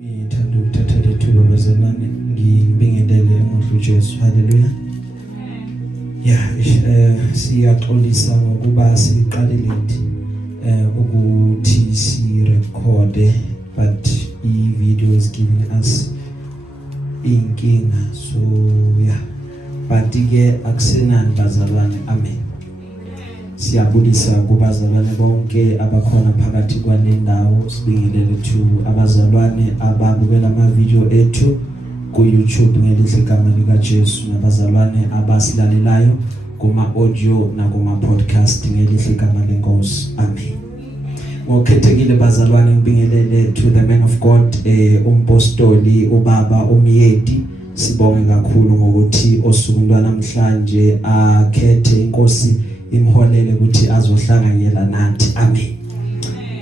Ngithanda ukuthatha lethuba bazalwane ngibingelele emuva uJesu. Haleluya. Siyaxolisa ngokuba siqale late ukuthi si record but i-video is giving us inkinga, so but ke akusenani bazalwane. Amen. Siyabulisa kubazalwane bonke abakhona phakathi kwalendawo. Sibingelele to abazalwane ababukela ama video ethu ku YouTube ngelihle igama lika Jesu, nabazalwane abasilalelayo kuma audio na kuma podcast ngelihle igama lenkosi. Amen. Ngokhethekile bazalwane ngibingelele to the man of God, umpostoli ubaba umyedi. Sibonge kakhulu ngokuthi osuku lwanamhlanje akhethe inkosi imholele ukuthi azohlanganyela nathi. Amen.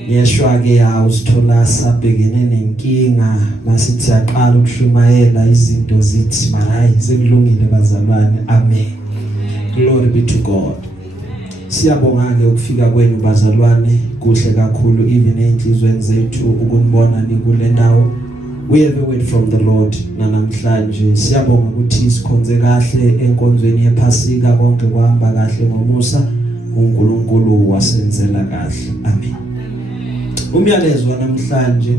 Yeshwa ke awusithola sabhekene nenkinga masithi aqala ukushumayela izinto zithi hayi sekulungile bazalwane. Amen. Glory be to God. Siyabonga ke ukufika kwenu bazalwane, kuhle kakhulu even enhlizweni zethu ukunibona nikule ndawo. We have a word from the Lord namhlanje. Siyabonga ukuthi sikhonze kahle enkonzweni yephasika, konke kuhamba kahle ngomusa, uNkulunkulu wasenzela kahle. Amen. Umyalezo namhlanje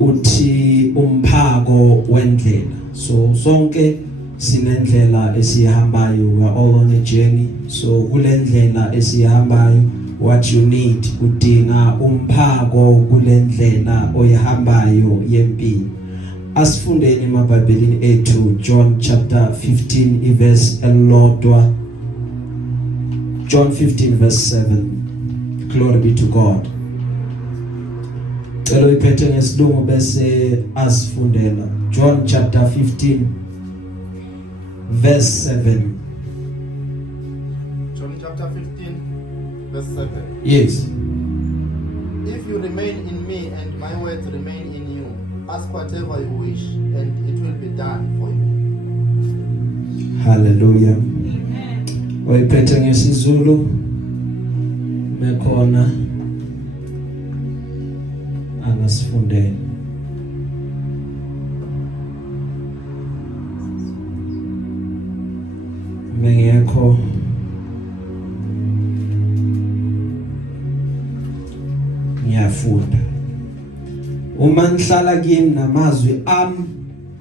uthi umphako wendlela. So sonke sinendlela esihambayo, we are all on a journey. So kule ndlela esihambayo, what you need udinga umphako kule ndlela oyihambayo yempilo. Asifundeni emabhayibhelini ethu John chapter 15 verse elodwa. John 15 verse 7. Glory be to God. Celo iphethe ngesilungu bese asifundela. John chapter 15 verse 7. John chapter 15 verse 7. Yes. If you remain in me and my words remain in you, ask whatever you wish and it will be done for you. Hallelujah. Wayiphethe ngesizulu mekhona angasifundela. Mengekho ngiyafunda. Uma nihlala kini namazwi ami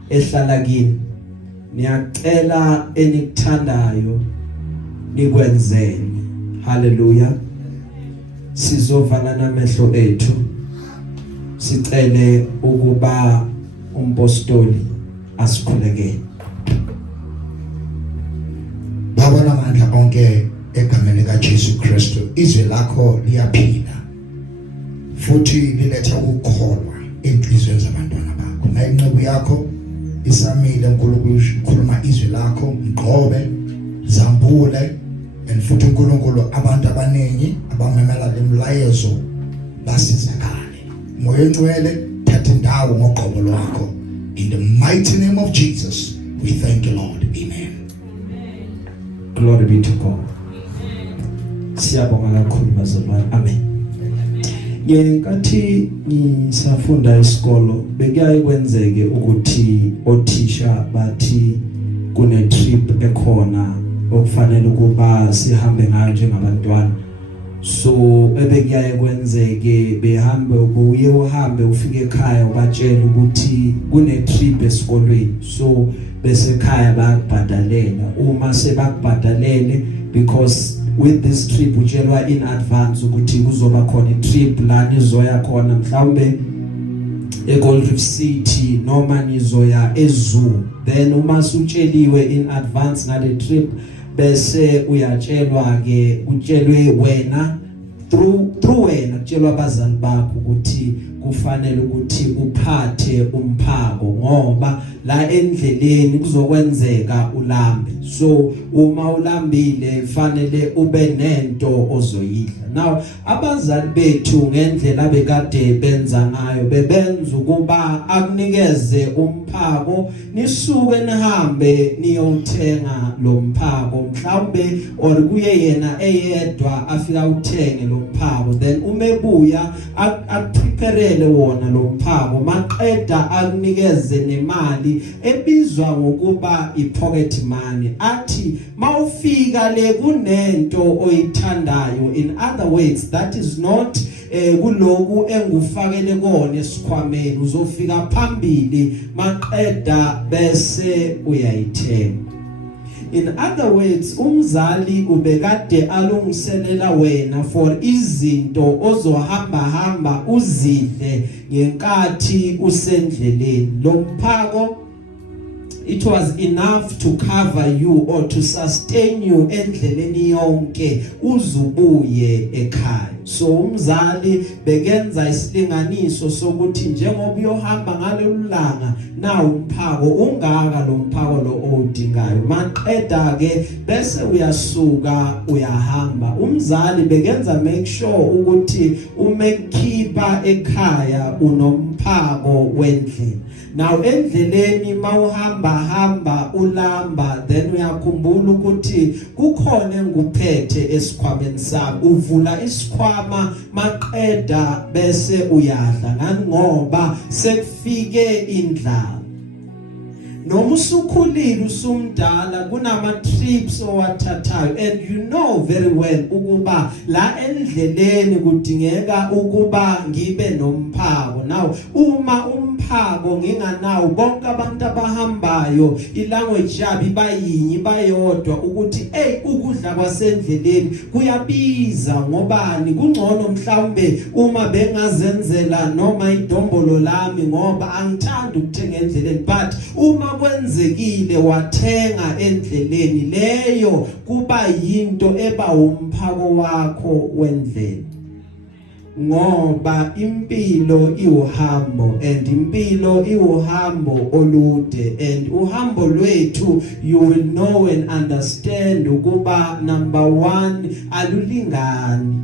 ehlala kini, niyacela enikuthandayo nikwenzeni. Hallelujah. Sizovala namehlo ethu sicele ukuba umpostoli asikhulekele. Baba namandla onke egameni likaJesu Kristu, izwi lakho liyaphila futhi liletha ukukholwa enhlizweni zabantwana bakho. Na inqebu yakho isamile uNkulunkulu ukhuluma izwi lakho, mgqobe, zambule, and futhi uNkulunkulu abantu abaningi abamemela lemlayezo basizakale. Moya engcwele thatha indawo ngogqobo lwakho. In the mighty name of Jesus, we thank you, Lord. Amen. Glory be to God. Siyabonga kakhulu bazalwane. Amen. Ngenkathi ngisafunda isikolo bekuyaye kwenzeke ukuthi othisha bathi kune trip ekhona okufanele ukuba sihambe ngayo njengabantwana. So ebekuyaye kwenzeke behambe uhambe ufike ekhaya ubatshela ukuthi kune trip esikolweni. So bese ekhaya bayakubhadalela. Uma sebakubhadalele, because with this trip utshelwa in advance ukuthi kuzoba khona i-trip la nizoya khona mhlawumbe eGold Reef City noma nizoya eZoo. Then uma sutsheliwe in advance ngale trip bese uyatshelwa ke utshelwe wena through wena kutshelwa abazali bakho ukuthi kufanele ukuthi uphathe umphako ngoba la endleleni kuzokwenzeka ulambe. So uma ulambile fanele ube nento ozoyidla. Now abazali bethu ngendlela bekade benza ngayo bebenza ukuba akunikeze umphako nisuke nihambe niyothenga lo mphako mhlawumbe or kuye yena eyedwa afika uthenge lo mphako, then umebuya akuprepare ukusele wona lo mphako maqeda akunikeze nemali ebizwa ngokuba ipocket money athi mawufika le kunento oyithandayo. In other words, that is not kuloku engufakele kona esikhwameni, uzofika phambili maqeda bese uyayithenga. In other words, umzali ubekade alungiselela wena for izinto ozohamba uzidle ngenkathi usendleleni. Lo mphako, it was enough to cover you or to sustain you endleleni yonke uzubuye ekhaya. So umzali bekenza isilinganiso sokuthi njengoba uyohamba ngalolanga na umphako ungaka lo mphako lo odingayo, maqeda ke bese uyasuka uyahamba. Umzali bekenza make sure ukuthi umekhipha ekhaya unomphako wendlela. Now endleleni mawuhamba ulamba, then uyakhumbula ukuthi kukhona enguphethe esikhwameni sami, uvula isikhwama maqeda bese uyadla ngani ngoba sekufike indlala. Noma usukhulile usumdala kunama trips owathathayo, and you know very well ukuba la endleleni kudingeka ukuba ngibe nomphako. Now uma umphako nginganawo, bonke abantu abahambayo ilanguage yabo ibayinyi bayodwa ukuthi ukudla kwasendleleni kuyabiza ngobani, kungcono mhlawumbe uma bengazenzela noma idombolo lami ngoba angithandi ukuthenga endleleni, but uma kwenzekile wathenga endleleni leyo kuba yinto eba umphako wakho wendlela. Ngoba impilo iuhambo, and impilo iuhambo olude, and uhambo lwethu you will know and understand ukuba number 1 alulingani.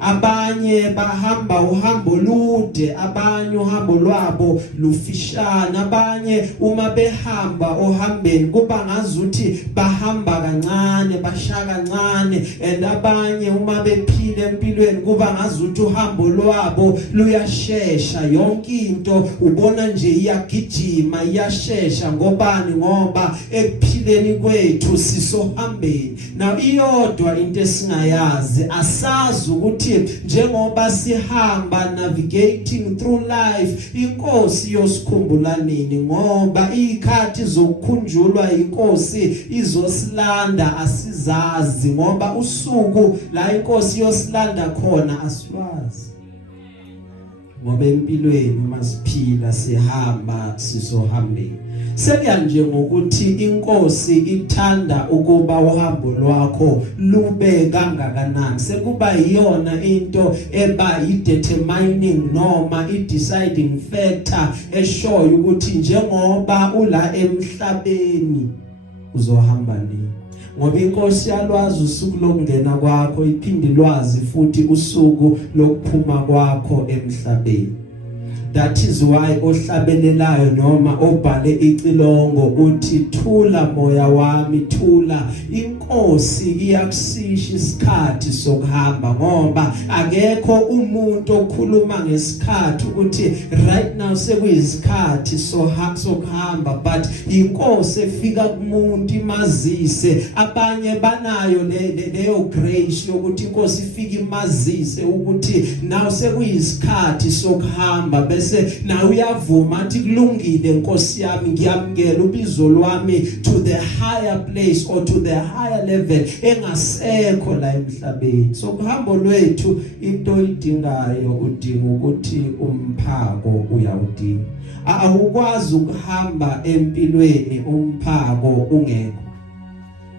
Abanye bahamba uhambo lude, abanye uhambo lwabo lufishana, abanye uma behamba ohambeni kuba ngazuthi bahamba kancane bashaka kancane, and abanye uma bephile empilweni kuba ngazuthi uhambo lwabo luyashesha, yonke into ubona nje iyagijima iyashesha. Ngobani? Ngoba ekuphileni kwethu sisohambeni. Now iyodwa into esingayazi, asazi ukuthi njengoba sihamba navigating through life, inkosi yosikhumbula nini, ngoba ikhathi zokukhunjulwa inkosi izosilanda asizazi, ngoba usuku la inkosi yosilanda khona asiwazi. Ngoba empilweni masiphila sihamba sisohambeni. Sekanje ngokuthi inkosi ithanda ukuba uhambo lwakho lube kangakanani, sekuba iyona into eba determining noma deciding factor eshoyo ukuthi njengoba ula emhlabeni uzohamba nini. Ngoba inkosi yalwazi usuku lokungena kwakho, iphindi lwazi futhi usuku lokuphuma kwakho emhlabeni. That is why ohlabelelayo noma obhale icilongo uthi thula moya wami thula. Inkosi iyakusisha isikhathi sokuhamba, ngoba akekho umuntu okhuluma ngesikhathi ukuthi right now sekuyisikhathi sokuhamba, but inkosi efika kumuntu imazise. Abanye banayo leyo grace yokuthi inkosi ifike imazise ukuthi now sekuyisikhathi sokuhamba, bese na uyavuma athi kulungile Nkosi yami ngiyamkela ubizo lwami to the higher place or to the higher level engasekho la emhlabeni. So kuhambo lwethu into idingayo udinga ukuthi umphako uyawudinga. Awukwazi ukuhamba empilweni umphako ungekho.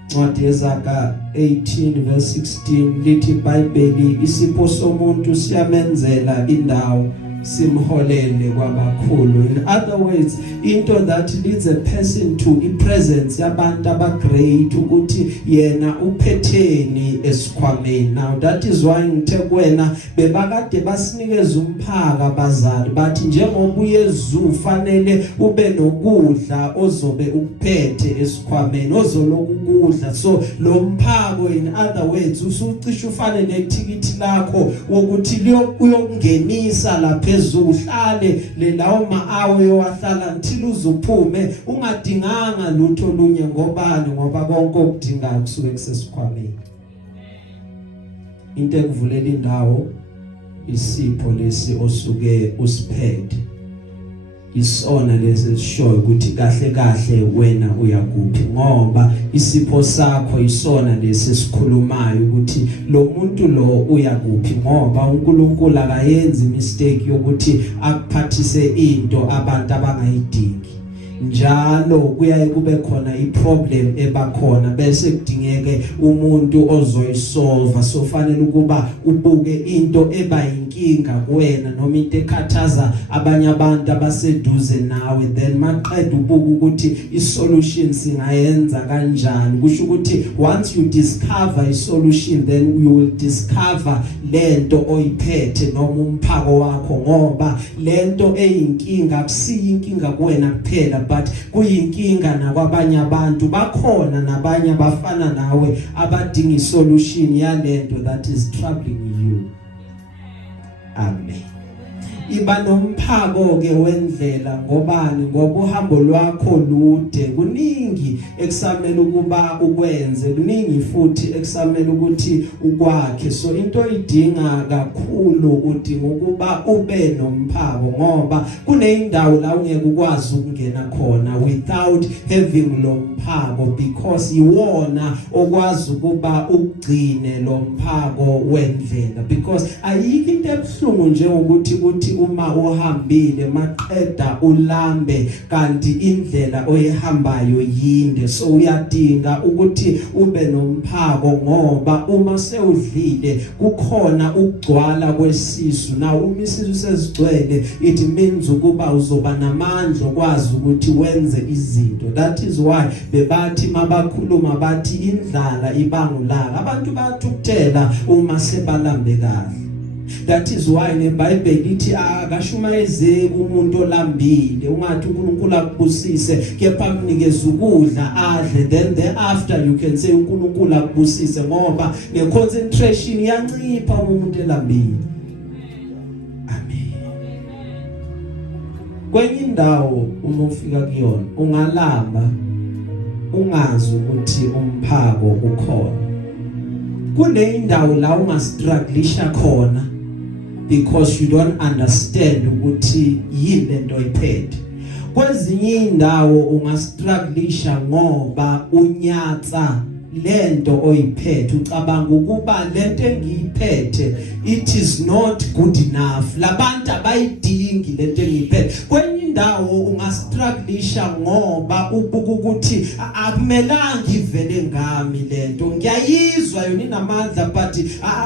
Ncwadi yezaka 18 verse 16 lithi iBhayibheli isipho somuntu siyamenzela indawo simholele kwabakhulu. In other words, into that leads a person to presence yabantu abagreat ukuthi yena uphetheni esikhwameni. Now that is why ngithe kwena bebakade basinikeza umphaka abazali bathi njengoba uyezu ufanele ube nokudla ozobe ukuphethe esikhwameni ozolokudla. So lo mphako in other words usucisha ufane nethikithi lakho wokuthi uyokungenisa lapha phezulu uhlale le lawo ma-hour yowahlala until uzuphume ungadinganga lutho olunye ngobani ngoba konke okudingayo kusuke kusesikhwameni. Into ekuvulela indawo isipho lesi osuke usiphethe isona lesi sishoyo ukuthi kahle kahle wena uyakuphi ngoba isipho sakho isona lesi sikhulumayo ukuthi lo muntu lo uyakuphi ngoba uNkulunkulu akayenzi mistake yokuthi akuphathise into abantu abangayidingi. Njalo kuyaye kube khona iproblem ebakhona bese kudingeke umuntu ozoyisolve. So fanele ukuba ubuke into eba inkinga kuwena noma into ekhathaza abanye abantu abaseduze nawe, then maqeda ubuka ukuthi isolution singayenza kanjani. Kusho ukuthi once you discover isolution then you will discover lento oyiphethe noma umphako wakho ngoba lento eyinkinga akusiyinkinga kuwena kuphela but kuyinkinga nakwabanye abantu. Bakhona nabanye abafana nawe abadinga isolution yalento that is troubling you. Amen. Iba nomphako ke Wendlela ngobani ngoba uhambo lwakho lude, kuningi eksamela ukuba ukwenze, kuningi futhi eksamela ukuthi ukwakhe. So into idinga kakhulu udinga ukuba ube nomphako ngoba kuneyindawo la ungeke ukwazi ukungena khona without having lo mphako, because iwona okwazi ukuba ugcine lo mphako Wendlela. Because ayikho into ebuhlungu nje ukuthi uthi uma uhambile maqeda ulambe kanti indlela oyihambayo yinde. So uyadinga ukuthi ube nomphako ngoba uma sewudlile kukhona ukugcwala kwesisu. Na uma isisu sezigcwele it means ukuba uzoba namandla okwazi ukuthi wenze izinto. That is why bebathi mabakhuluma bathi indlala ibangulaka. Abantu bayathukuthela uma sebalambe kahle. That is why neBhayibheli lithi akashumayeze umuntu olambile ungathi uNkulunkulu akubusise kepha mnikeze ukudla adle, then thereafter you can say uNkulunkulu akubusise ngoba neconcentration yancipha umuntu elambile. Amen. Kwenye indawo uma ufika kuyona ungalamba ungazi ukuthi umphako ukhona. Kule indawo la ungastrugglisha khona because you don't understand ukuthi yini lento oyiphethe. Kwezinye indawo ungastrugglisha ngoba unyatsa lento oyiphethe, ucabanga ukuba lento engiyiphethe it is not good enough, labantu abayidingi lento engiyiphethe. Kwenye indawo ungastrugglisha ngoba ubuka ukuthi akumelanga ivele ngami lento, ngiyayizwa yona inamandla but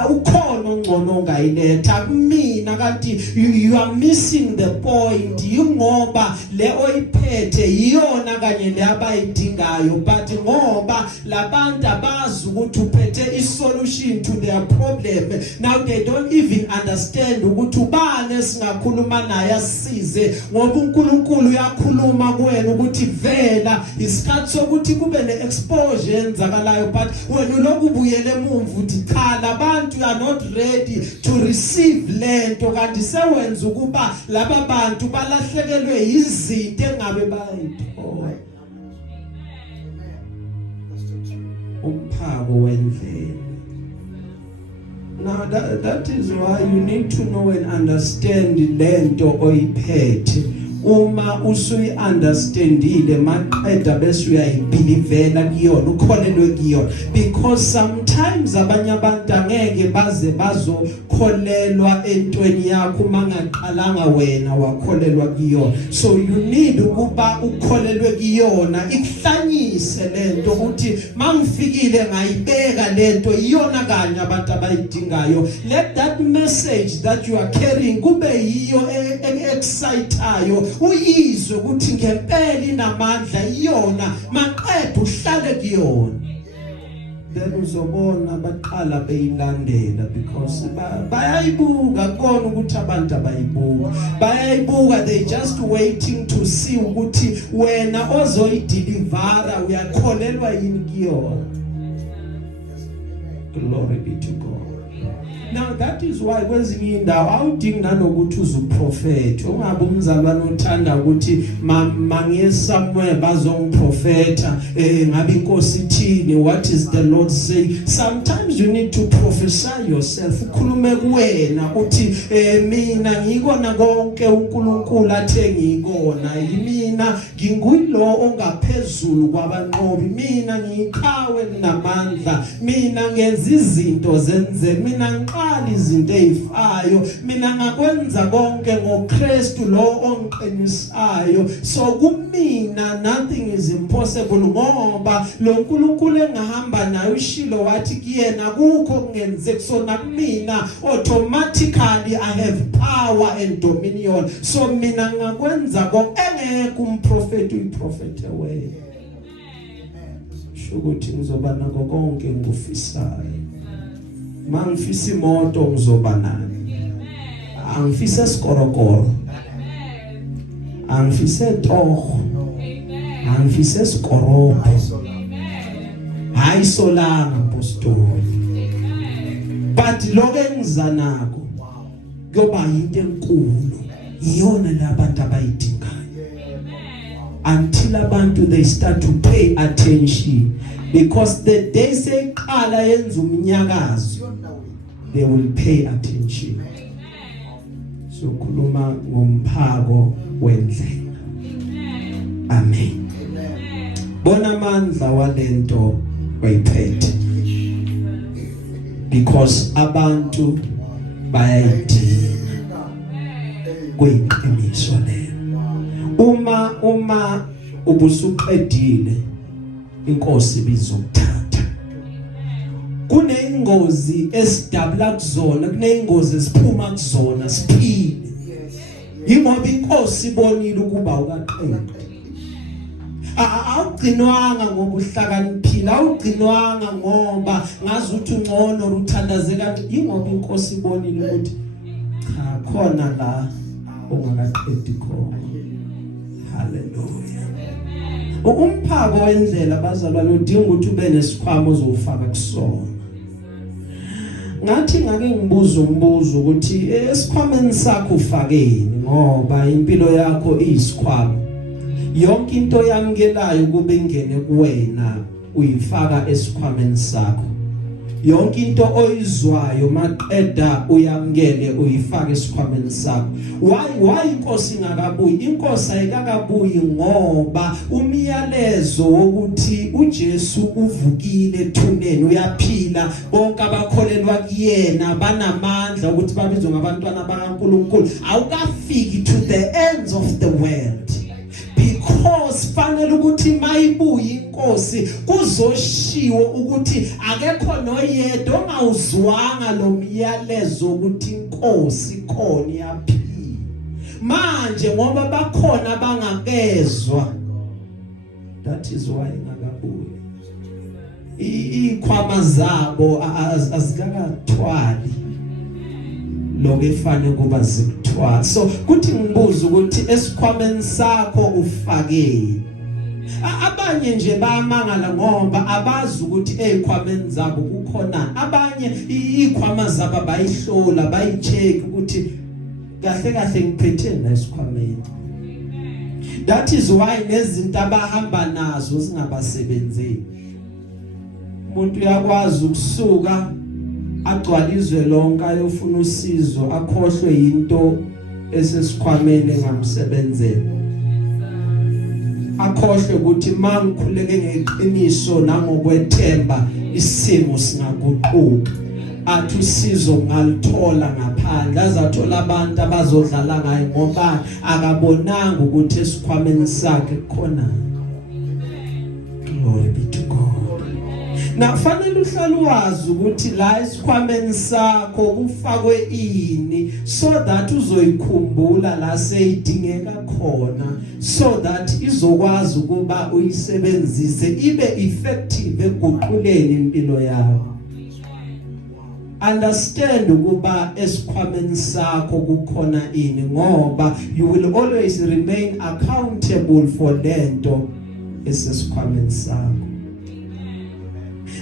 ukhona ongcono ongayiletha kumina, kanti you are missing the point. Yingoba le oyiphethe iyona kanye le abayidingayo but ngoba labantu abazi ukuthi uphethe isolution to their problem, now they don't even understand ukuthi ubani singakhuluma naye asize ngoba uNkulunkulu uyakhuluma kuwena ukuthi vela isikhathi sokuthi kube ne-exposure enzakalayo but wena lokubuyele emuva uthi cha labantu are not ready to receive lento, kanti sewenza ukuba laba bantu balahlekelwe izinto engabe bayithola. Umphako Wendlela. Now that is why you need to know and understand lento oyiphethe. Uma usuyi-understandile maqeda bese uyayibelivela kuyona, ukholelwe kuyona, because sometimes abanye abantu angeke baze bazokholelwa entweni yakho mangaqalanga wena wakholelwa kuyona. So you need ukuba ukholelwe kuyona, ikuhlanyise lento ukuthi mangifikile ngayibeka lento iyona kanye abantu abayidingayo. Let that message that you are carrying kube yiyo excitayo, uyizwe ukuthi ngempela inamandla iyona, maqedwe uhlale kuyona, then uzobona baqala beyilandela because bayayibuka kona ukuthi abantu abayibuka, bayayibuka, they just waiting to see ukuthi wena ozoyidilivara uyakholelwa yini kuyona. Glory be to God. Now that is why kwezinye indawo awudingi nanokuthi uzuprofeta. Ungabe umzalwane uthanda ukuthi mangiye somewhere bazongiprofeta ngabe inkosi ithini, what is the Lord saying? Sometimes you need to prophesy yourself. Ukhulume kuwena uthi mina ngikona konke uNkulunkulu athe ngikona. Yimina nginguyilo ongaphezulu kwabanqobi. Mina ngiqhawe namandla. Mina ngenza izinto zenze. Mina ngiqala izinto ezifayo. Mina ngakwenza konke ngoKristu lo ongiqinisayo. So kumina nothing is impossible ngoba lo uNkulunkulu engahamba naye ushilo wathi kuyena kukho kungenzeki. So namina automatically I have power and dominion. So mina ngakwenza konke engeke umprofeti uyiprofete wena. Shukuthi ngizoba nako konke ngufisayo. Mangifisa imoto ngizoba nayo. Angifisa isikorokoro. Angifisa toho. Angifisa isikorobo. Hayi solanga apostoli. But lokho engizanako kuyoba into enkulu. Iyona labantu abayidingayo. Until abantu they start to pay attention, because the day seqala yenza umnyakazo, they will pay attention. So khuluma ngomphako Wendlela. Amen. Bona amandla walento bayiphethe, because abantu bayayidinga kuyiqiniso lelo. Uma ubusuqedile inkosi bizokuthatha. Kunengozi esidabula kuzona, kunengozi esiphuma kuzona siphile. Yingoba inkosi ibonile ukuba ukaqedile. Awugcinwanga ngoba uhlakaniphile, awugcinwanga ngoba ngazi ukuthi ungcono uthandazeka. Yingoba inkosi ibonile ukuthi cha khona la ungakaqedi khona. Hallelujah. Umphako Wendlela bazalwane udinga ukuthi ube nesikhwama ozofaka kusona. Ngathi ngake ngibuza umbuzo ukuthi esikhwameni sakho ufakeni, ngoba impilo yakho iyisikhwama. Yonke into yamkelayo kube ingene kuwena uyifaka esikhwameni sakho. Yonke into oyizwayo maqeda uyamkele uyifaka esikhwameni sakho. Why inkosi ingakabuyi? Inkosi ayikakabuyi ngoba umyalezo wokuthi uJesu uvukile ethuneni, uyaphila, bonke abakholelwa kuyena banamandla ukuthi babizwe ngabantwana bakaNkulunkulu awukafiki to the ends of the world. Because fanele ukuthi mayibuye inkosi kuzoshiwo ukuthi akekho noyedwa ongawuzwanga lo myalezo ukuthi inkosi khona yaphila. Manje ngoba bakhona bangakezwa, that is why ingakabuyi. Ikhwama zabo azikakathwali lokho efane kuba zikuthwala. So kuthi ngibuza ukuthi esikhwameni sakho ufakeni. Abanye nje bayamangala ngoba abazi ukuthi ezikhwameni zabo kukhona. Abanye izikhwama zabo bayihlola, bayicheck ukuthi kahle kahle ngiphethe na esikhwameni. That is why nezinto abahamba nazo zingabasebenzeli. Umuntu uyakwazi ukusuka agcwalizwe lonke ayofuna usizo akhohlwe into esesikhwameni engamsebenzela. Akhohlwe ukuthi mangikhuleke ngeqiniso nangokwethemba isimo singaguquka. Athi usizo ngalithola ngaphandle, azathola abantu abazodlala ngaye ngoba akabonanga ukuthi esikhwameni sakhe khona. Glory be to God. Na fanele uhlale wazi ukuthi la esikhwameni sakho kufakwe ini, so that uzoyikhumbula la seyidingeka khona, so that izokwazi ukuba uyisebenzise ibe effective ekuguquleni impilo yakho. Understand ukuba esikhwameni sakho kukhona ini, ngoba you will always remain accountable for lento esesikhwameni sakho.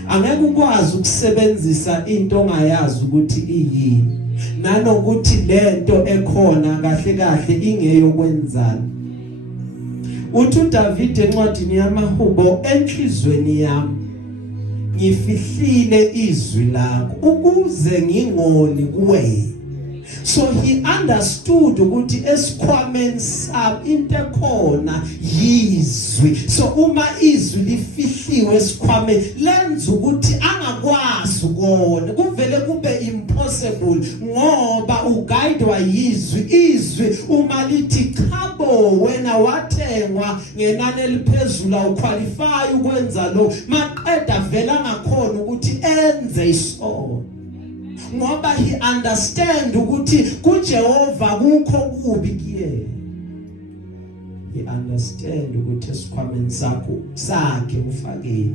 angeke ukwazi ukusebenzisa into ongayazi ukuthi iyini nanokuthi lento ekhona kahle kahle ingeyokwenzana. Uthi uDavid encwadini yamaHubo, enhlizweni yami ngifihlile izwi lakho ukuze ngingoni kuwe. So he understood ukuthi esikhwameni sabo into ekhona yizwi. So uma izwi lifihliwe esikhwameni lenza ukuthi angakwazi ukona, kuvele kube impossible ngoba uguidwa yizwi. Izwi uma lithi chabo wena wathengwa ngenani eliphezulu uqualify ukwenza lo, maqeda vela ngakhona ukuthi enze isono ngoba he understand ukuthi kuJehova kukho kubi kuyena. He understand ukuthi esikhwameni sakhe ufake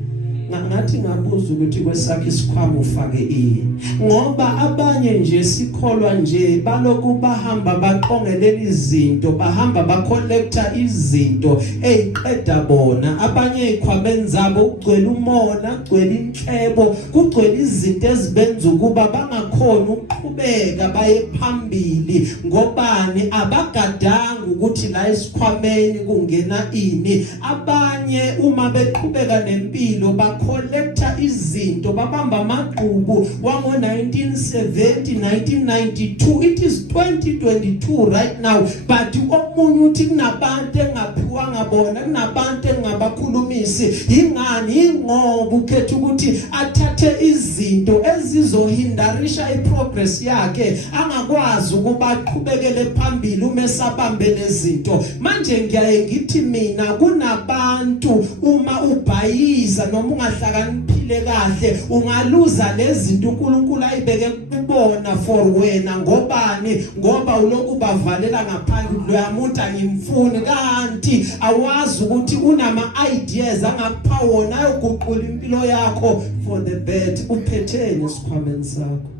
ngathi ngabuza ukuthi kwesakhe isikhwama ufake ini, ngoba abanye nje sikholwa nje baloku bahamba baqongelela izinto, bahamba bacollecta izinto eziqeda bona. Abanye ikhwameni zabo ugcwele umona, ugcwele inhlebo, kugcwele izinto ezibenza ukuba bangakhona ukuqhubeka baye phambili ngobani abagadanga ukuthi la esikhwameni kungena ini. Abanye uma beqhubeka nempilo collector izinto, babamba amaqhubu wango 1970 1992. It is 2022 right now, but omunye uthi kunabantu engaphiwanga bona, kunabantu engabakhulumisi. Ingani? Ingoba ukhetha ukuthi athathe izinto ezizohindarisha iprogress yakhe, angakwazi ukuba aqhubekele phambili uma esabambele izinto. Manje ngiyaye ngithi mina kunabantu uma ubhayiza noma ungahlakaniphile kahle ungaluza lezi zinto uNkulunkulu ayibeke kubona for wena. Ngobani? Ngoba uloku bavalela ngaphandle loyamuntu angimfuni, kanti awazi ukuthi unama ideas angakupha wona ayoguqula impilo yakho for the better. Uphethene esikhwameni sakho?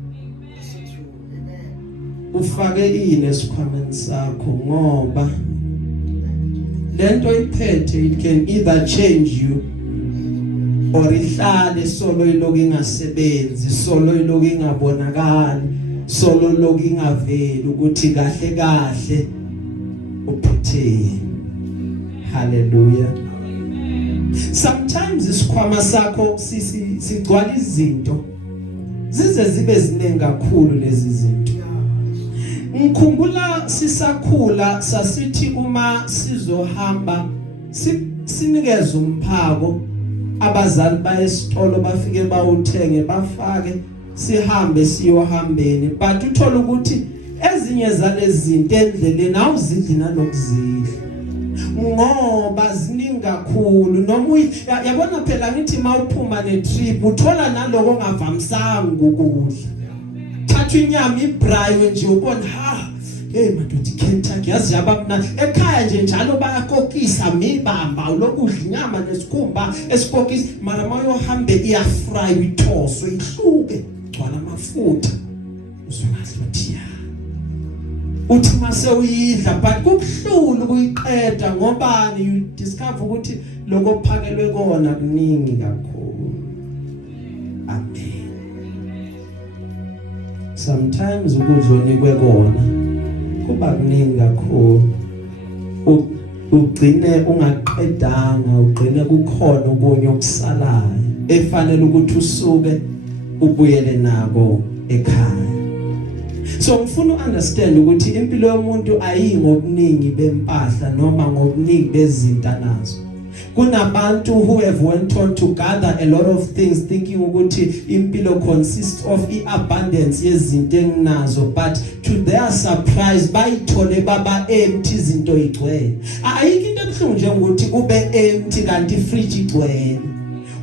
Ufake ini esikhwameni sakho? Ngoba lento iphethe, it can either change you or ihlale solo iloku ingasebenzi, solo iloku ingabonakali, solo iloku ingaveli ukuthi kahle kahle uphethe. Hallelujah. Sometimes isikhwama sakho sigcwala izinto zize zibe ziningi kakhulu lezi zinto. Ngikhumbula sisakhula sasithi uma sizohamba sinikeze umphako, abazali bayesitolo bafike bawuthenge bafake sihambe siyohambeni, but uthola ukuthi ezinye zalezi zinto endleleni awuzidli nalokuzidla ngoba ziningi kakhulu. Noma yabona phela ngithi mawuphuma netrip uthola naloko ongavamisanga ukudla. Thatha inyama ibrayiwe nje ubona madoda Kentucky yazi yabamna ekhaya nje njalo bayakokisa mibamba ulokudla inyama nesikhumba esikokisa, mara mayohambe iyafry ithoso ihluke gcwala amafutha uzongathi uthi mase uyidla but kubuhlungu ukuyiqeda. Ngobani? You discover ukuthi lokho phakelwe kona kuningi kakhulu. Amen. Sometimes ukuzonikwe kona kuba kuningi kakhulu, ugcine ungaqedanga, ugcine kukhona okunye okusalayo efanele ukuthi usuke ubuyele nako ekhaya. So ngifuna understand ukuthi impilo yomuntu ayingobuningi bempahla noma ngobuningi bezinto nazo. Kunabantu who have went on to gather a lot of things thinking ukuthi impilo consists of abundance yezinto enginazo, but to their surprise bayithole baba empty, izinto igcwele. Ayikho into ebuhlungu nje ukuthi ube empty kanti fridge igcwele.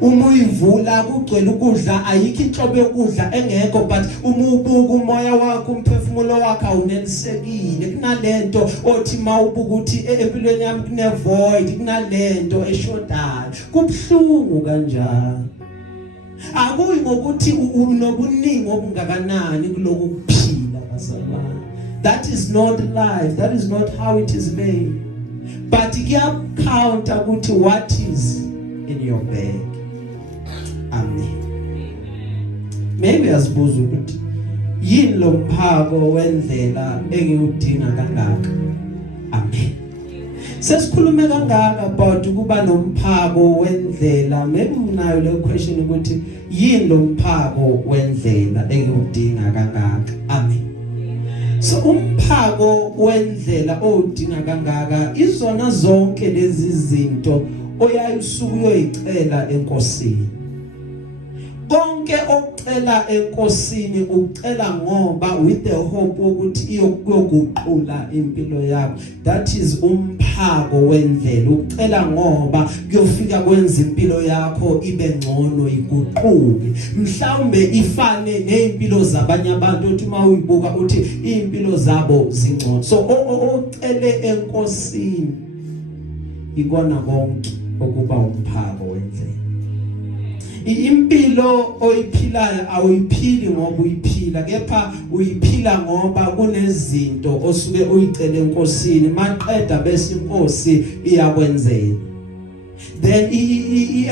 Uma uyivula kugcwele ukudla, ayikho inhlobo yokudla engekho, but uma ubuka umoya wakho, umphefumulo wakho awunelisekile. Kunalento othi mawubuka ukuthi empilweni yami kune void, kunalento eshodayo. Kubuhlungu kanjalo. Akuyi ngokuthi unobuningi obungakanani kuloku kuphila bazalwane. That is not life. That is not how it is made. But kuyakount ukuthi what is in your bag. Amen. maybe asibuza ukuthi yini lo Umphako Wendlela engiudinga kangaka. Amen. Sesikhulume kangaka about ukuba nomphako wendlela. Maybe unayo le question ukuthi yini lo Umphako Wendlela engiudinga kangaka. Amen. So umphako wendlela odinga kangaka izona zonke lezi zinto oyayisuku uyoyicela enkosini. Konke okucela enkosini ucela ngoba with the hope ukuthi iyokuguqula impilo yakho. That is umphako wendlela. Ucela ngoba kuyofika kwenza impilo yakho ibe ngcono iguquke. Mhlawumbe ifane nezimpilo zabanye abantu uthi uma uyibuka uthi impilo zabo zingcono. So ocele enkosini ikona konke okuba umphako wendlela. Impilo oyiphilayo awuyiphili ngoba uyiphila kepha uyiphila ngoba kunezinto osuke uyicela enkosini maqeda bese inkosi iyakwenzela. Then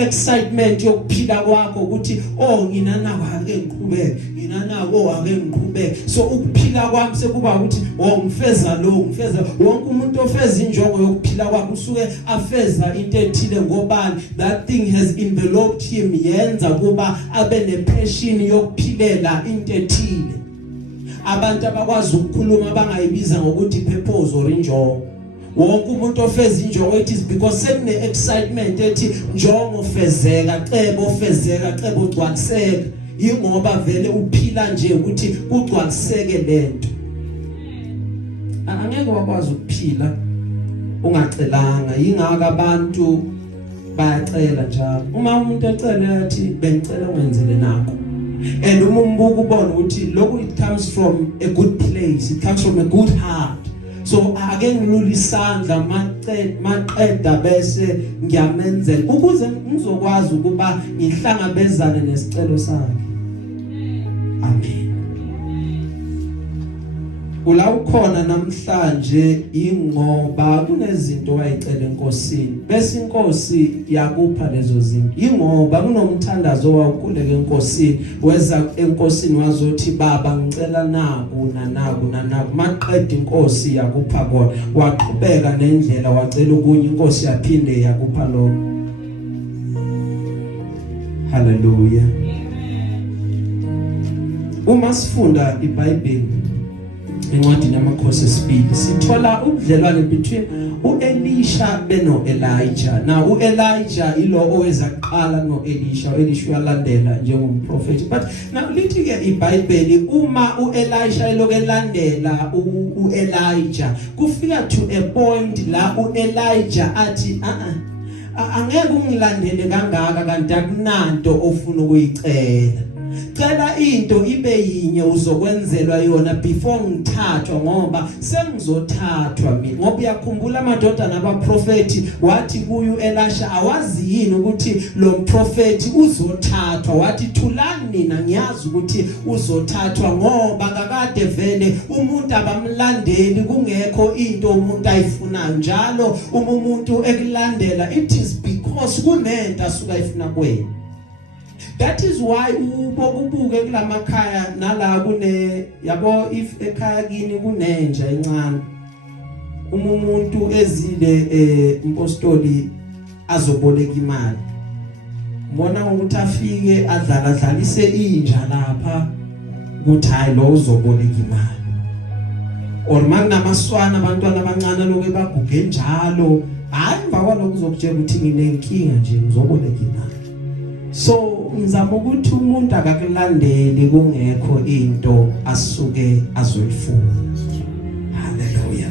excitement yokuphila kwakho ukuthi nginanako ake ngiqhubeke nginanako ake ngiqhubeke. So ukuphila kwami sekuba ukuthi ngifeza ngifeza wonke umuntu ofeza injongo yokuphila kwakhe usuke afeza into ethile ngobani. That thing has enveloped him yenza kuba abe nepassion yokuphilela into ethile. Abantu abakwazi ukukhuluma bangayibiza ngokuthi purpose or injongo. Wonke umuntu ofeza injongo it is because sekune excitement ethi njongo fezeka cebo ugcwaliseka ingoba vele uphila nje ukuthi ugcwaliseke lento. Angeke wakwazi ukuphila ungacelanga. Ingaka abantu bayacela njalo. Uma umuntu ecela yathi bengicela ungenzele nako. And umbuko ubona ukuthi lokho it comes from a good place, it comes from a good heart. So ake ngilula isandla maqeda bese ngiyamenzela ukuze ngizokwazi ukuba ngihlangabezane nesicelo sakhe. Amen. Ula ukhona namhlanje ingoba kunezinto wayicela enkosini bese inkosi yakupha lezo zinto. Ingoba kunomthandazo wawukuleke enkosini weza enkosini wazothi baba ngicela naku maqeda inkosi yakupha kona waqhubeka nendlela wacela okunye inkosi yaphinde yakupha lokho. Hallelujah. Uma sifunda iBhayibheli encwadini yamakhosi esibili sithola ubudlelwane between uElisha beno Elijah. Na uElijah ilo oweza kuqala noElisha. uElisha uyalandela njengomprofeti. But now lithi ke iBhayibheli uma uElisha elokulandela uElijah kufika to a point la uElijah athi angeke ungilandele kangaka kanti akunanto ofuna ukuyicela. Cela into ibe yinye uzokwenzelwa yona before ngithathwa ngoba sengizothathwa mina. Ngoba uyakhumbula amadodana abaprofeti wathi kuyu Elisha awazi yini ukuthi lo mprofeti uzothathwa. Wathi thulani nina ngiyazi ukuthi uzothathwa ngoba kakade vele umuntu abamlandeli kungekho into umuntu ayifunayo. Njalo umuntu ekulandela it is because kunento asuka ayifuna kuwena. That is why ubuke kulamakhaya nala kune yabo if ekhaya kini kunenja encane umuntu ezile impostoli azoboleka imali mbona ukuthi afike adlalise inja lapha ukuthi hayi lo uzoboleka imali or makunamaswana abantwana abancane lokho ebaguge njalo hayi emva kwalokho uzokutshela ukuthi nginenkinga nje ngizoboleka imali. So ngizama ukuthi umuntu akakulandeli kungekho into asuke azoyifuna. Hallelujah.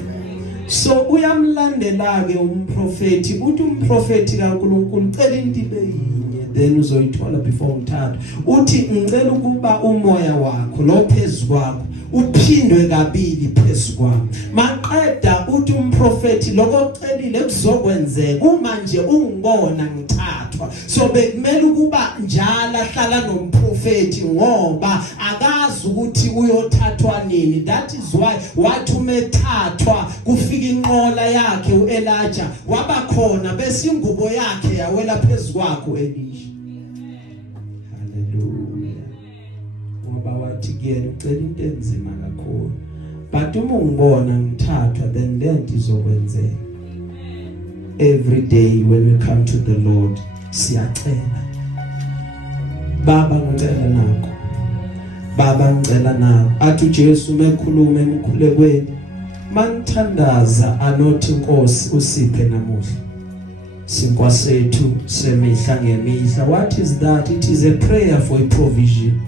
So uyamlandela ke umprofeti uthi umprofeti kaNkulunkulu cela into ibe yinye then uzoyithola before ngithatha. Uthi ngicela ukuba umoya wakho lo phezulu kwakho uphindwe kabili phezulu kwami. Maqeda uthi umprofeti lokucelile kuzokwenzeka uma nje ungibona ngithathwa. So bekumele ukuba njalo ahlala nomprofeti ngoba akazi ukuthi uyothathwa nini. That is why wathi umethathwa kufika inqola yakhe uElijah waba khona bese ingubo yakhe yawela phezulu kwakho Elisha. Hallelujah. kuyena ucela into enzima kakhulu but uma ungibona ngithathwa then lento izokwenzeka every day when we come to the Lord siyacela baba ngicela nako baba ngicela nako athi uJesu mekhuluma emkhulekweni mangithandaza anothi Nkosi usiphe namuhla sinkwa sethu semihla ngemihla. What is that? It is a prayer for a provision.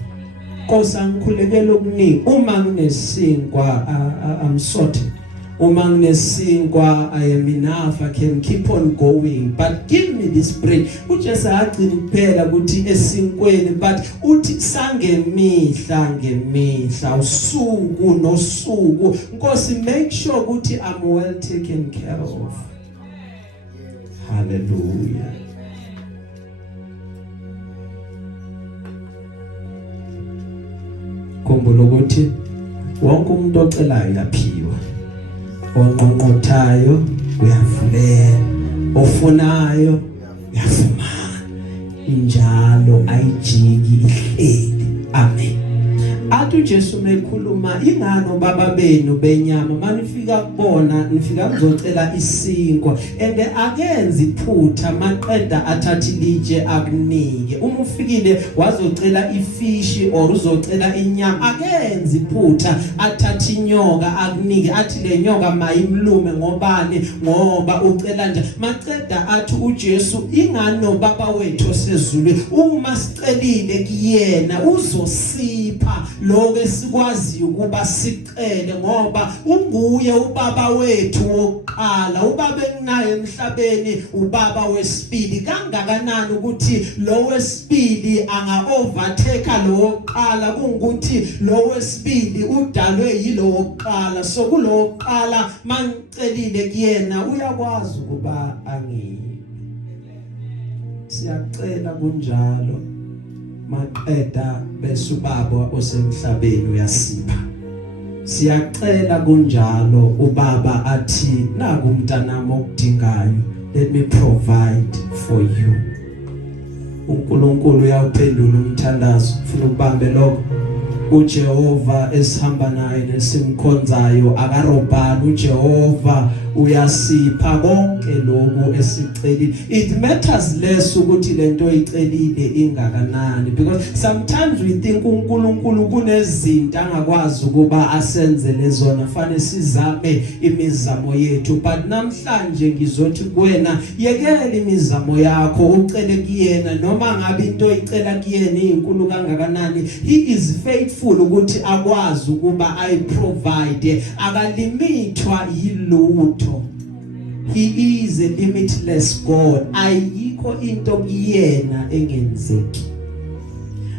Nkosi angikhulekela okuningi uma nginesinkwa I'm sorted. Uma nginesinkwa I am enough, I can keep on going, but give me this bread. Ujesu agcina kuphela ukuthi esinkweni but uthi sangemihla ngemihla usuku nosuku. Nkosi make sure ukuthi I'm well taken care of. Hallelujah. Khumbula ukuthi wonke umuntu ocelayo uyaphiwa, onqonqothayo uyavulela, ofunayo uyafumana, injalo ayijiki ihleli. Amen. Athi uJesu mekhuluma ingano baba benu benyama manifika kubona nifika kuzocela isinkwa and akenzi iphutha maqeda athathi litshe akunike. Uma ufikile wazocela ifishi or uzocela inyama akenzi iphutha athathi inyoka akunike athi le nyoka mayimlume ngobani ngoba ucela nje. Maqeda athi uJesu ingano baba wethu osezulwini uma sicelile kuyena uzosipha lokho esikwazi ukuba sicele ngoba unguye ubaba wethu wokuqala. Ubaba enginaye emhlabeni ubaba wesibili. Kangakanani ukuthi lo wesibili anga overtake lo wokuqala kungukuthi lo wesibili udalwe yilo wokuqala. So kulo wokuqala mangicelile kuyena uyakwazi ukuba angibe. Siyacela kunjalo maqeda bese ubaba osemhlabeni uyasipha. Siyacela kunjalo ubaba athi naku umntanami okudingayo, let me provide for you. uNkulunkulu uyawuphendula umthandazo. Ufuna ukubambe lokho uJehova esihamba naye nesimkhonzayo akarobhani. uJehova uyasipha konke lokho esicelile. It matters less ukuthi lento oyicelile ingakanani, because sometimes we think uNkulunkulu kunezinto angakwazi ukuba asenzele zona, fanele sizame imizamo yethu. But namhlanje ngizothi kuwena yekela imizamo yakho ucele kuyena, noma ngabe into oyicela kuyena inkulu kangakanani. He is faithful ukuthi akwazi ukuba ay provide, akalimithwa yilutho. He is a limitless God. Ayikho into kuyena engenzeki.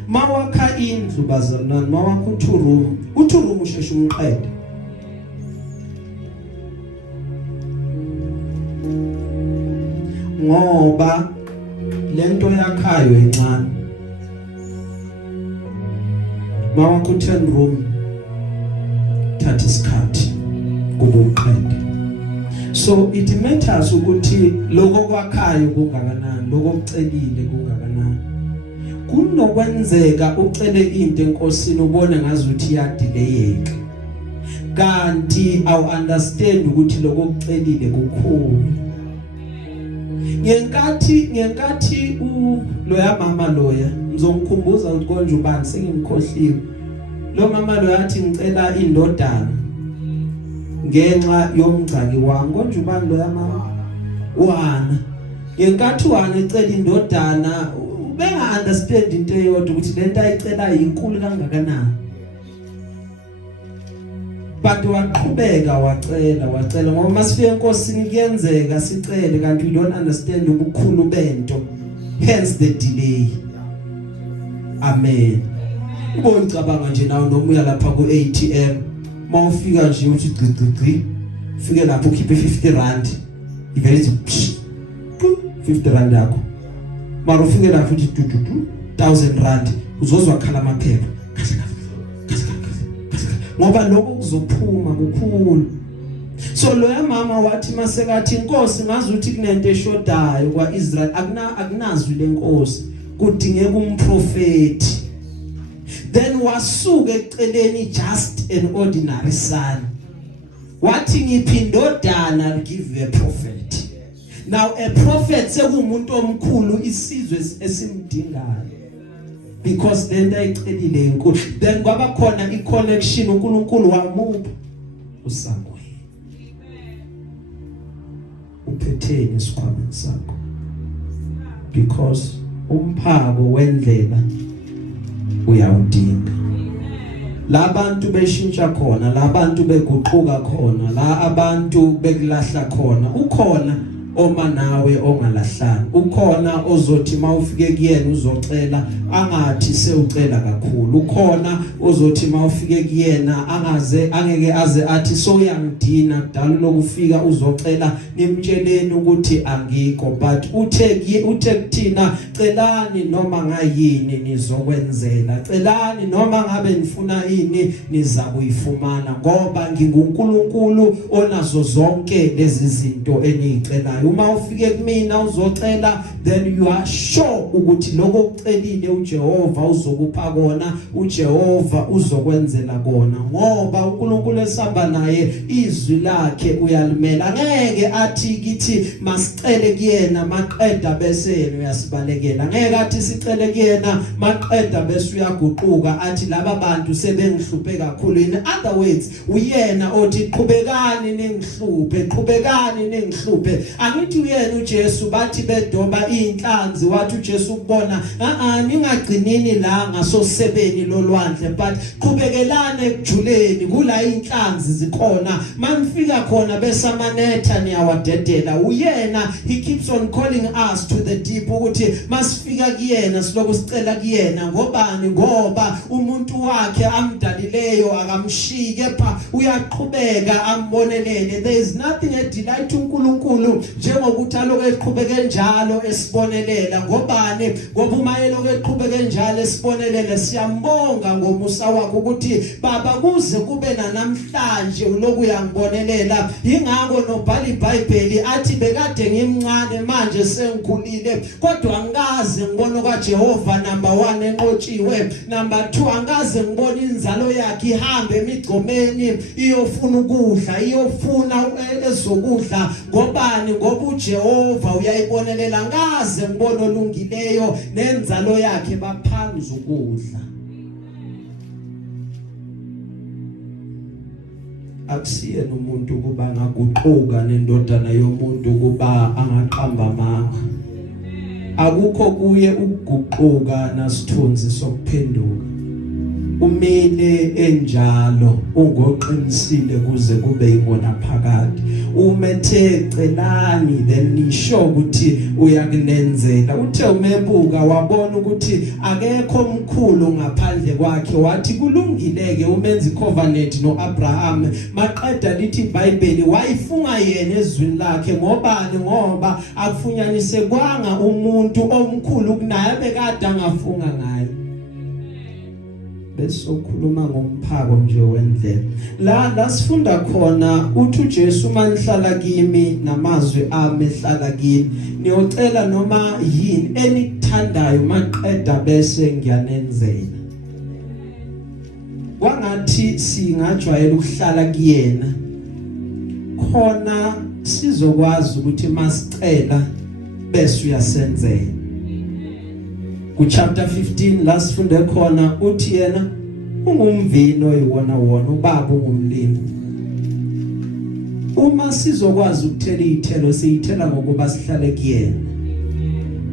Mawakha indlu bazalwane, mawakha uThurumu usheshe umqede. Ngoba lento yakhayo encane. Mawakha u10 room thatha isikhathi kuba uqede. So it matters ukuthi lokho kwakhayo kungakanani, lokho kucelile kungakanani. Kunokwenzeka ucele into enkosini ubone ngazuthi iyadeleyeka, kanti awu understand ukuthi lokho kucelile kukhulu. Ngenkathi loya mama loya ngizomkhumbuza ukuthi konje ubani sengimkhohliwe. Lo mama loya athi ngicela indodana ngenxa yomgcaki wami. Konje ubani lo yama uHana. Ngenkathi uHana ecela indodana benga understand into eyodwa ukuthi lento ayicela inkulu kangakanani. But waqhubeka wacela ngoba masifike enkosini kuyenzeka sicele kanti we don't understand ubukhulu bento, hence the delay. Amen. Ubuyicabanga nje nawo noma uya lapha ku ATM mawufika nje uthi gqigqigqi ufike lapho ukhiphe 50 rand ivele 50 rand yakho. Mara ufike lapho uthi 1000 rand uzozwa khala amaphepha ngoba lokho kuzophuma kukhulu. So loya mama wathi masekathi inkosi ngazuthi kunento eshodayo kwaIsrael, akunazwi lenkosi, kudingeka umprofeti. then wasuka eceleni just an ordinary son wathi ngiphi indodana I'll give you a prophet. Now a prophet sekumuntu omkhulu isizwe esimdingayo because then ayicelile inkulu then kwaba khona iconnection uNkulunkulu wamupha uSamuel. Uphetheni isikhwama sakho because umphako Wendlela uyawudinga. La bantu beshintsha khona, la bantu beguquka khona, la abantu bekulahla khona. Ukhona oma nawe ongalahlani. Ukhona ozothi mawufike kuyena uzocela angathi sewucela kakhulu. Ukhona ozothi mawufike kuyena angeke aze athi soyangidina kudala lokufika uzocela nimtsheleni ukuthi angikho but uthe kuthina celani noma ngayini nizokwenzela. Celani noma ngabe nifuna ini niza kuyifumana ngoba nginguNkulunkulu onazo zonke lezi zinto enizicelayo. Uma ufike kumina uzocela then you are sure ukuthi lokho ucelile uJehova uzokupha kona, uJehova uzokwenzela kona ngoba uNkulunkulu esamba naye izwi lakhe uyalimela. Ngeke athi kithi masicele kuyena maqeda bese yena uyasibalekela. Ngeke athi sicele kuyena maqeda bese uyaguquka athi laba bantu sebengihluphe kakhulu. In other words uyena othi qhubekani ningihluphe, qhubekani ningihluphe. Angithi uyena uJesu bathi bedoba inhlanzi wathi uJesu ukubona ningagcinini la ngasosebeni lolwandle but qhubekelane ekujuleni kula inhlanzi zikhona. Manifika khona besamanetha niyawadedela. Uyena he keeps on calling us to the deep ukuthi masifika kuyena siloku sicela kuyena ngobani ngoba umuntu wakhe amdalileyo akamshiki kepha uyaqhubeka ambonelele. There is nothing that delight uNkulunkulu njengokuthi aloku eqhubeke njalo esibonelela ngobani ngoba uma eloku eqhubeke njalo esibonelela siyambonga ngomusa wakhe ukuthi baba kuze kube namhlanje uloku uyangibonelela. Ingakho nobhala iBhayibheli athi bekade ngimncane manje sengikhulile kodwa angikaze ngibone kwaJehova number 1 enqotshiwe, number 2 angikaze ngibone inzalo yakhe ihambe emigcomeni iyofuna ukudla iyofuna ezokudla ngobani ngoba uJehova uyayibonelela. Ngaze ngibone olungileyo nenzalo yakhe baphansi ukudla. Akusiyena umuntu kuba ngaguquka nendodana yomuntu kuba angaqamba amanga. Akukho kuye ukuguquka nasithunzi sokuphenduka. Umile enjalo ungoqinisile kuze kube yibona phakade. Umethe celani then nisho ukuthi uyakunenzela. Uthe umebuka wabona ukuthi akekho omkhulu ngaphandle kwakhe wathi kulungileke umenza icovenant noAbraham. Maqeda lithi iBhayibheli wayifunga yena ezwini lakhe ngobani ngoba akufunyanise kwanga umuntu omkhulu kunaye bekade angafunga ngaye. Besokhuluma ngomphako nje Wendlela. La sifunda khona uthi uJesu manihlala kimi namazwi ami ehlala kimi niyocela noma yini enithandayo maqeda bese ngiyanenzela. Kwangathi singajwayela ukuhlala kuyena khona sizokwazi ukuthi masicela bese uyasenzela. Ku chapter 15 la sifunde khona uthi yena ungumvino oyiwona wona ubaba ungumlimi. Uma sizokwazi ukuthela izithelo siyithela ngokuba sihlale kuyena.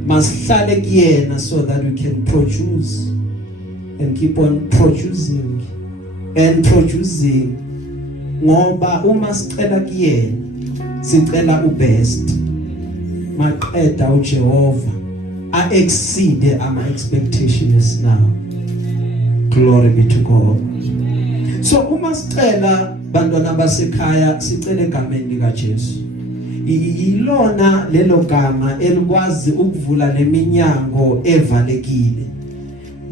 Masihlale kuyena so that we can produce and keep on producing and producing ngoba uma sicela kuyena sicela ubest. Maqeda uJehova exceed my expectations now. Glory be to God. So uma sicela bantwana basekhaya sicela egameni likaJesu. Ilona lelo gama elikwazi ukuvula leminyango evalekile.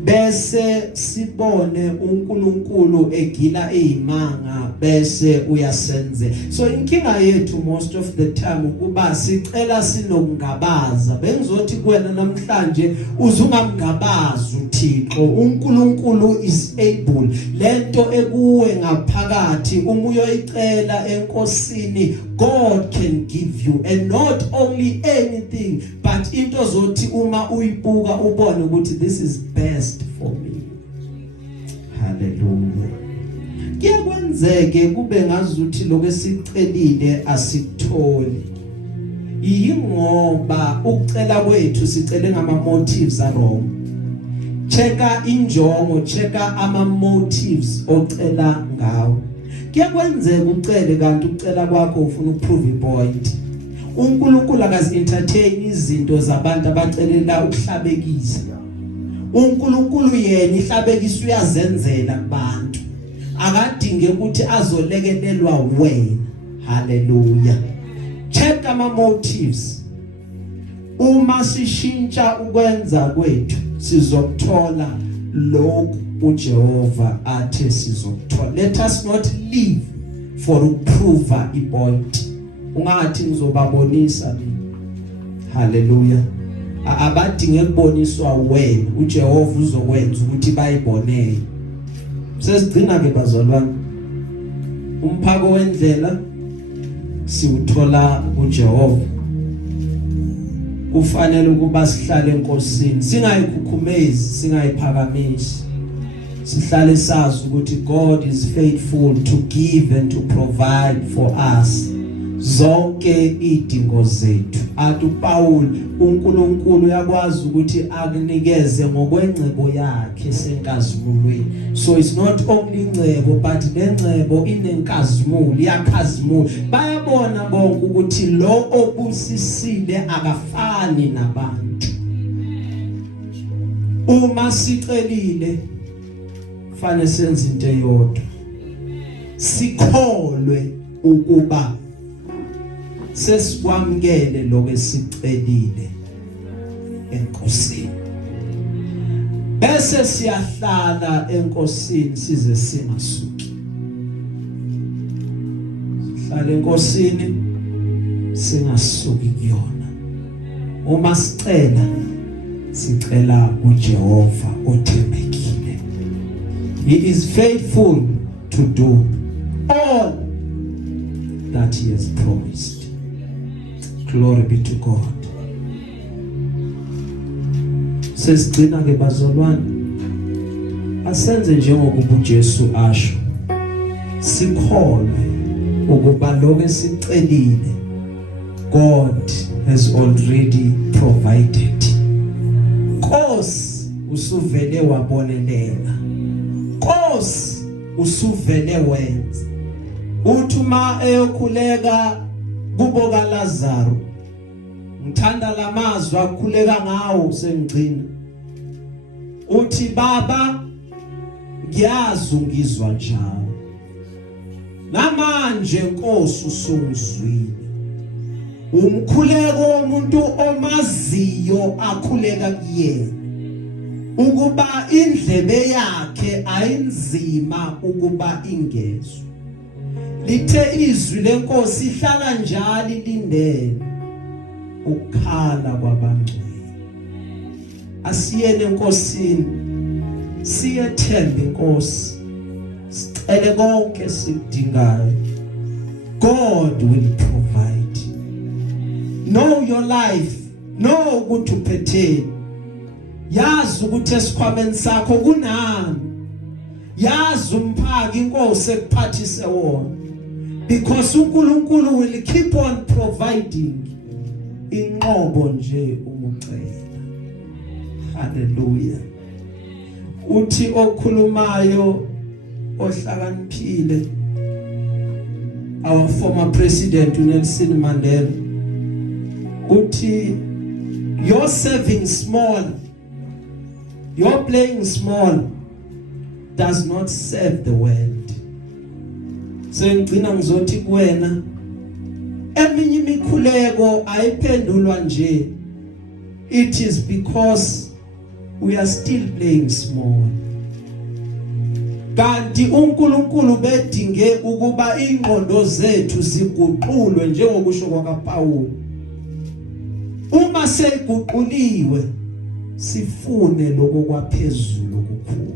bese sibone uNkulunkulu egila ezimanga bese uyasenze. So inkinga yethu most of the time ukuba sicela sinokungabaza. Bengizothi kuwena namhlanje uzungamngabaza uThixo. uNkulunkulu is able. Lento ekuwe ngaphakathi uma uyoyicela enkosini, God can give you, and not only anything but into zothi uma uyibuka ubone ukuthi this is best for me. Hallelujah. Kuyakwenzeke kube ngazuthi lokho sicelile asikutholi. Yingoba ukucela kwethu sicele ngama motives are wrong. Checka injongo, checka ama motives ocela ngawo. Kuyakwenzeka ucele kanti ucela kwakho ufuna ukuprove ipoint. uNkulunkulu akazi entertain izinto zabantu abacelela ukuhlabekisa. uNkulunkulu yena ihlabekisa uyazenzela kubantu. Akadinge ukuthi azolekelelwa wena. Hallelujah. Check ama motives. Uma sishintsha ukwenza kwethu sizokuthola lokhu uJehova athe sizokuthola. Let us not live for ukuprove ipoint. Ungathi ngizobabonisa mina. Hallelujah. Abadinge ukuboniswa wena uJehova uzokwenza ukuthi bayibonele. Sesigcina ke bazalwane. Umphako Wendlela siwuthola uJehova. Kufanele ukuba sihlale enkosini, singayikhukhumezi, singayiphakamisi. Sihlale sazi ukuthi God is faithful to give and to provide for us zonke idingo zethu. Athi uPaul uNkulunkulu yakwazi ukuthi akunikeze ngokwengcebo yakhe senkazimulweni. So it's not only ingcebo but lengcebo inenkazimulo, iyakhazimula. Bayabona bonke ukuthi lo obusisile akafani nabantu. Uma sicelile kufanele senze into eyodwa. Sikholwe ukuba sesikwamukele lokho esicelile enkosini. Bese siyahlala enkosini size singasuki. Sihlala enkosini singasuki kuyona. Uma sicela uJehova othembekile. He is faithful to do all that he has promised. Glory be to God. Sesigcina ke bazalwane. Asenze njengokuba uJesu asho. Sikholwe ukuba lokho esicelile God has already provided. Nkosi usuvele wabonelela. Nkosi usuvele wenza. Uthuma eyokhuleka kubo kaLazaro. Ngithanda lamazwi akhuleka ngawo sengcina. Uthi Baba ngiyazi ungizwa njalo. Namanje Nkosi usungizwile. Umkhuleko womuntu omaziyo akhuleka kuyena. Ukuba indlebe yakhe ayinzima ukuba ingezwe. Lithe izwi lenkosi ihlala njalo ilindele ukukhala kwabangcwele. Asiyene enkosini, siyethemba inkosi, sicele konke sikudingayo. God will provide. Know your life, know ukuthi uphetheni. Yazi ukuthi esikhwameni sakho kunani. Yazi umphaki inkosi ekuphathise wona. Because uNkulunkulu will keep on providing. Inqobo nje umucela. Hallelujah. Uthi okhulumayo ohlakaniphile, our former president Nelson Mandela, uthi you're serving small, you're playing small does not serve the world. Sengcina ngizothi kuwena eminye imikhuleko ayiphendulwa nje. It is because we are still playing small. Kanti uNkulunkulu bedinge ukuba ingqondo zethu ziguqulwe njengokusho kwaPaul. Uma seyiguquliwe sifune lokho kwaphezulu okukhulu.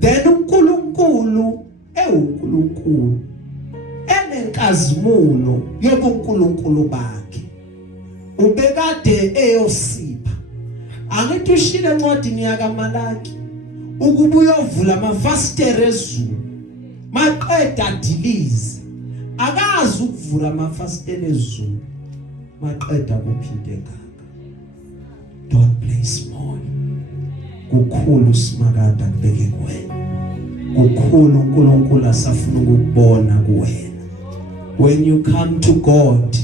Then uNkulunkulu uNkulunkulu enenkazimulo yobuNkulunkulu bakhe. Ubekade eyosipha. Angithi ushile encwadini yakaMalaki ukuba uyovula amafasitela ezulu. Maqeda dilize. Akazi ukuvula amafasitela ezulu. Maqeda kuphinde ngaka. Don't play small. Kukhulu simakada kubeke kuwena. Kukhulu uNkulunkulu asafuna ukubona kuwena. When you come to God,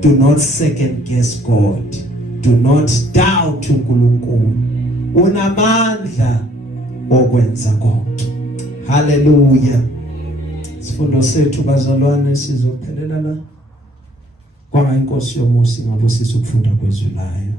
do not second guess God. Do not doubt uNkulunkulu. Unamandla okwenza konke. Hallelujah. Sifundo sethu bazalwane sizophelela la. Kwa inkosi yomusa ngabusisa ukufunda kwezwi layo.